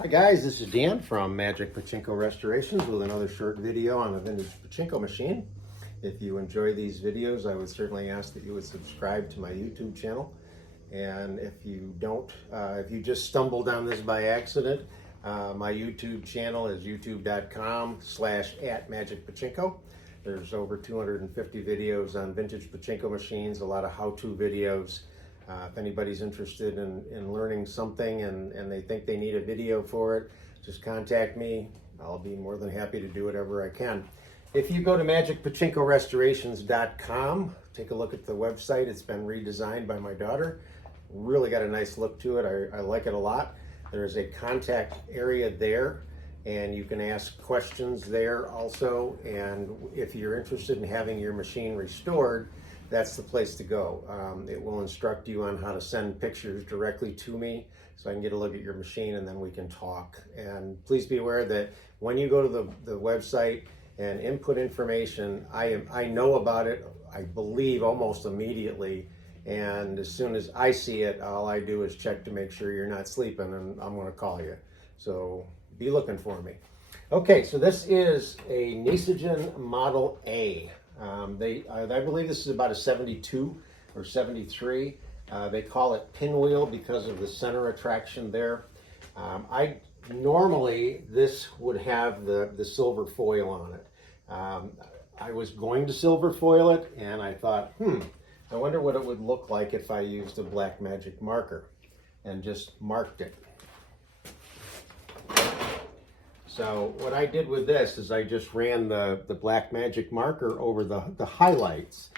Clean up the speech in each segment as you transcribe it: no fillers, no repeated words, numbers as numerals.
Hi guys, this is Dan from Magic Pachinko Restorations with another short video on a vintage pachinko machine. If you enjoy these videos, I would certainly ask that you would subscribe to my YouTube channel. And if you don't, if you just stumbled on this by accident, my YouTube channel is youtube.com/@magicpachinko. There's over 250 videos on vintage pachinko machines, a lot of how-to videos. If anybody's interested in learning something and they think they need a video for it, just contact me. I'll be more than happy to do whatever I can. If you go to magicpachinkorestorations.com, take a look at the website. It's been redesigned by my daughter. Really got a nice look to it. I like it a lot. There's a contact area there, and you can ask questions there also. And if you're interested in having your machine restored, that's the place to go. It will instruct you on how to send pictures directly to me so I can get a look at your machine and then we can talk. And please be aware that when you go to the website and input information, I know about it, I believe, almost immediately. And as soon as I see it, all I do is check to make sure you're not sleeping, and I'm going to call you. So be looking for me. Okay, so this is a Nishijin Model A. I believe this is about a 72 or 73. They call it pinwheel because of the center attraction there. Normally this would have the silver foil on it. I was going to silver foil it, and I thought, I wonder what it would look like if I used a black magic marker and just marked it. So what I did with this is I just ran the black magic marker over the highlights.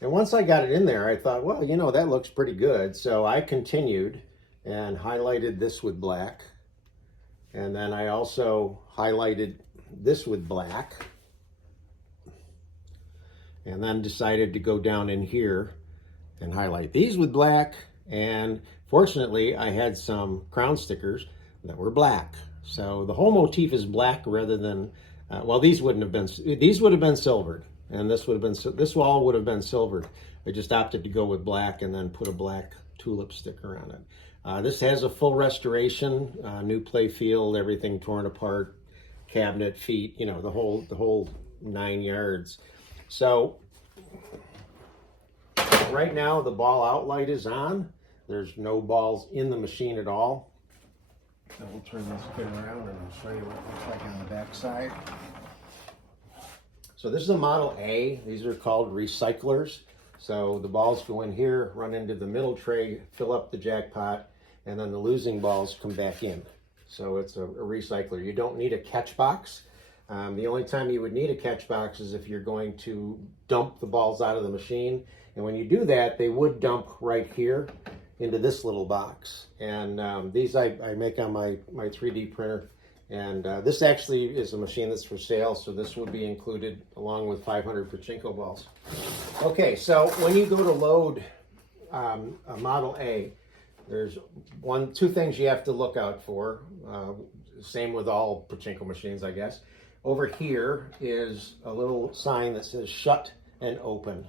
And once I got it in there, I thought, well, you know, that looks pretty good. So I continued and highlighted this with black. And then I also highlighted this with black. And then decided to go down in here and highlight these with black. And fortunately, I had some crown stickers that were black. So the whole motif is black rather than, well, these would have been silvered, and this wall would have been silvered. I just opted to go with black and then put a black tulip sticker on it. This has a full restoration, new play field, everything torn apart, cabinet, feet, you know, the whole 9 yards. So right now the ball outlight is on. There's no balls in the machine at all. So we'll turn this kit around and I'll show you what it looks like on the back side. So this is a Model A. These are called recyclers. So the balls go in here, run into the middle tray, fill up the jackpot, and then the losing balls come back in. So it's a recycler. You don't need a catch box. The only time you would need a catch box is if you're going to dump the balls out of the machine. And when you do that, they would dump right here into this little box. And these I make on my 3D printer. And this actually is a machine that's for sale, so this would be included along with 500 pachinko balls. Okay, so when you go to load a Model A, there's two things you have to look out for. Same with all pachinko machines, I guess. Over here is a little sign that says shut and open.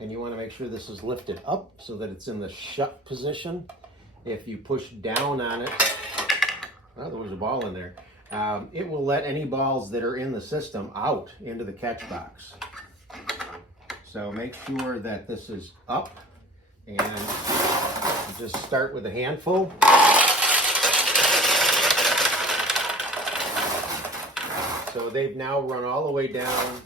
And you want to make sure this is lifted up so that it's in the shut position. If you push down on it, oh, there was a ball in there. It will let any balls that are in the system out into the catch box. So make sure that this is up, and just start with a handful. So they've now run all the way down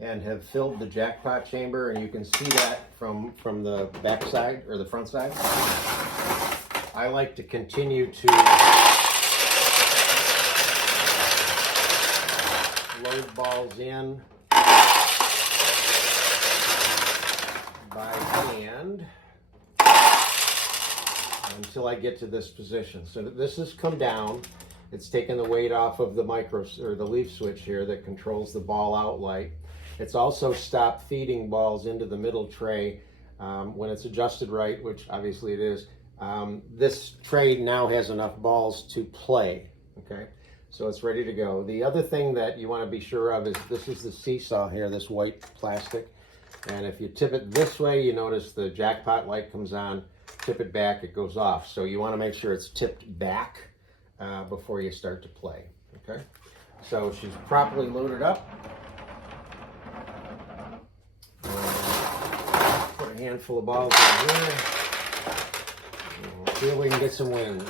and have filled the jackpot chamber, and you can see that from the back side or the front side. I like to continue to load balls in by hand until I get to this position. So this has come down. It's taken the weight off of the the leaf switch here that controls the ball outlight. It's also stopped feeding balls into the middle tray when it's adjusted right, which obviously it is. This tray now has enough balls to play, okay? So it's ready to go. The other thing that you want to be sure of is this is the seesaw here, this white plastic. And if you tip it this way, you notice the jackpot light comes on. Tip it back, it goes off. So you want to make sure it's tipped back before you start to play. Okay, so she's properly loaded up. Put a handful of balls in here. See if we can get some wins.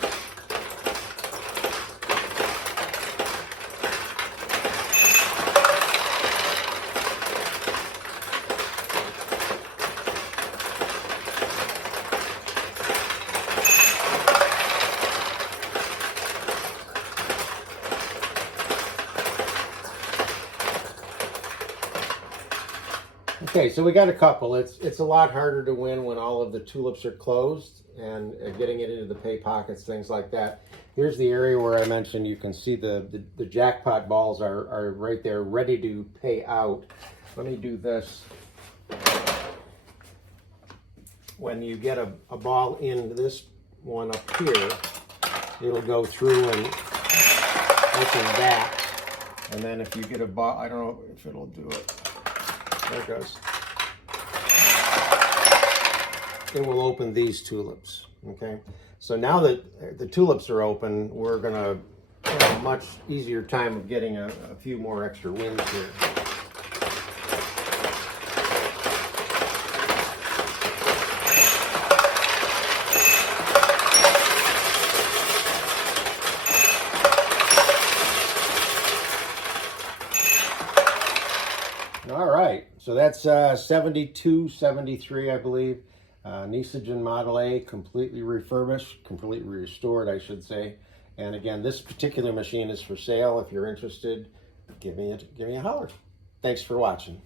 Okay, so we got a couple. It's a lot harder to win when all of the tulips are closed and getting it into the pay pockets, things like that. Here's the area where I mentioned you can see the jackpot balls are right there ready to pay out. Let me do this. When you get a ball in this one up here, it'll go through and open that. And then if you get a ball, I don't know if it'll do it. There it goes. It will open these tulips, okay? So now that the tulips are open, we're gonna have a much easier time of getting a few more extra wins here. All right, so that's 72, 73, I believe. Nishijin Model A, completely refurbished, completely restored, I should say. And again, this particular machine is for sale. If you're interested, give me a holler. Thanks for watching.